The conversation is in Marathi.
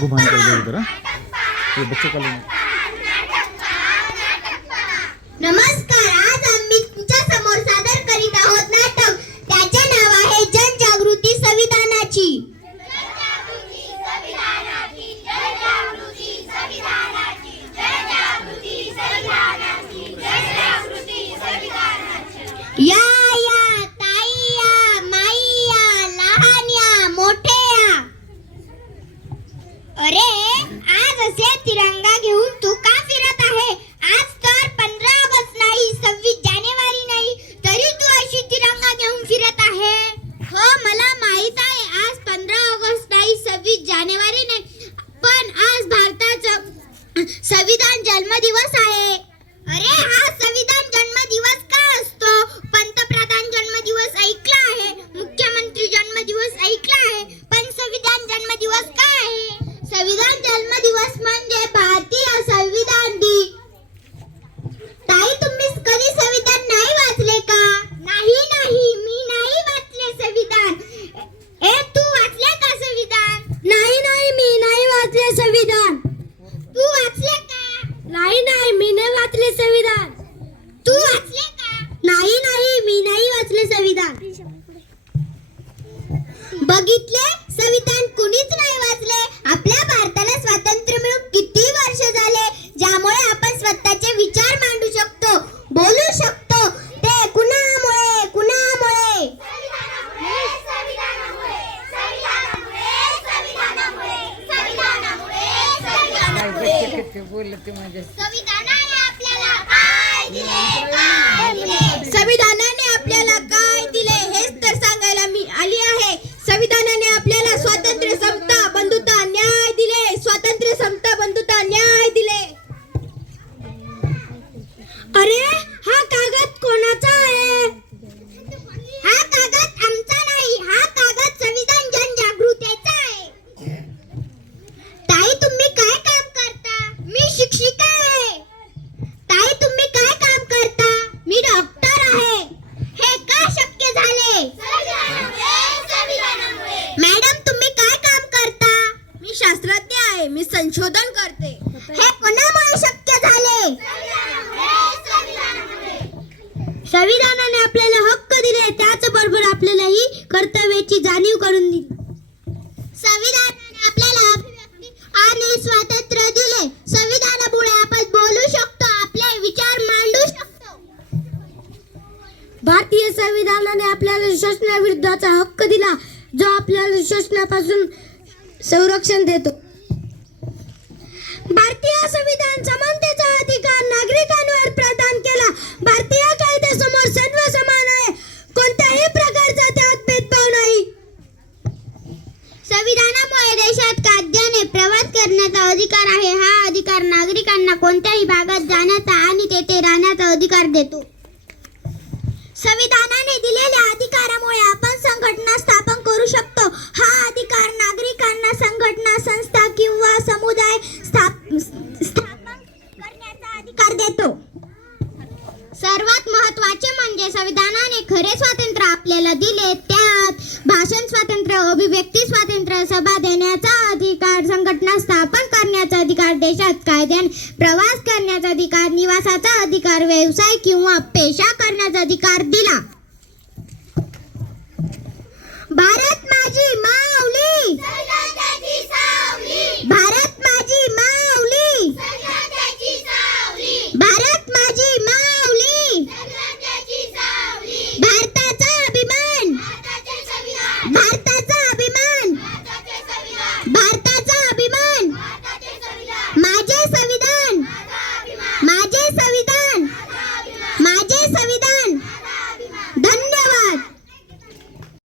घुमाने का इधर उधर हाँ? ये बच्चों का लेना नमस्कार अरे आज असे तिरंगा घेऊन तू का फिरत आहे? आज तर पंधरा ऑगस्ट नाही सव्वीस जानेवारी नाही तरी तू अशी तिरंगा घेऊन फिरत आहे. हो मला माहीत आहे आज पंधरा ऑगस्ट नाही सव्वीस जानेवारी नाही पण आज भारताचा संविधान जन्मदिवस आहे अरे हा संविधान जन्मदिवस का असतो पंतप्रधान जन्मदिवस ऐकला आहे मुख्यमंत्री जन्मदिवस ऐकला आहे पण संविधान जन्मदिवस काय आहे संविधान जन्मदिवस म्हणजे भारतीय संविधान दिन ताई तुम्ही कधी संविधान नाही वाचले का नाही नाही मी नाही वाचले संविधान ए तू वाचले का संविधान नाही नाही मी नाही वाचले संविधान तू वाचले का नाही नाही मी नाही वाचले संविधान तू वाचले का नाही नाही मी नाही वाचले संविधान बघितले संविधान कुणीच नाही वाचले आपल्या भारताला स्वातंत्र्य मिळून किती वर्ष झाले ज्यामुळे आपण स्वतःचे विचार मांडू शकतो बोलू शकतो ते कुणामुळे कुणामुळे संविधानाने आपल्याला. काय दिले संविधानाने आपल्याला काय दिले हेच तर सांगायला मी आली आहे संविधानाने आपल्याला स्वातंत्र्य समता बंधुता न्याय दिले स्वातंत्र्य समता बंधुता न्याय दिले अरे हा कागद कोणाचा आहे हा कागद आमचा नाही हा कागद संविधान जनजागृतीचा आहे ताई तुम्ही काय काम करता मी शिक्षिका आहे ताई तुम्ही काय काम करता मी डॉक्टर आहे हे का शक्य झाले मॅडम तुम्ही काय काम करता मी शास्त्रज्ञ आहे मी संशोधन करते. हे कोणामुळे शक्य झाले. संविधानाने आपल्याला हक्क दिले त्याचबरोबर आपल्यालाही कर्तव्याची जाणीव करून दिली. संविधानाने आपल्याला आणि स्वातंत्र्य दिले. संविधानामुळे आपण बोलू शकतो आपले विचार मांडू शकतो. भारतीय संविधानाने आपल्याला शोषणाविरुद्धचा हक्क दिला जो आपल्याला शोषणापासून संरक्षण देतो. भारतीय संविधान समानतेचा अधिकार नागरिकांवर प्रदान केला. भारतीय कायद्यासमोर सर्व समान आहे. कोणत्याही प्रकारचा त्यात भेदभाव नाही. संविधानामुळे देशात कायद्याने प्रवास करण्याचा अधिकार आहे. हा अधिकार नागरिकांना कोणत्याही भागात जाण्याचा आणि तेथे राहण्याचा अधिकार देतो संविधानाने दिलेल्या अधिकारामुळे आपण संघटना स्थापन करू शकतो हा अधिकार नागरिकांना संघटना संस्था किंवा समुदाय स्थाप- स्थापन करण्याचा अधिकार देतो सर्वात महत्त्वाचे संविधानाने खरे स्वातंत्र्य आपल्याला दिले त्यात भाषण स्वातंत्र्य अभिव्यक्ती स्वातंत्र्य सभा देण्याचा अधिकार संघटना स्थापन करण्याचा अधिकार देशात कायद्याने प्रवास करण्याचा अधिकार निवासाचा अधिकार व्यवसाय किंवा पेशा करण्याचा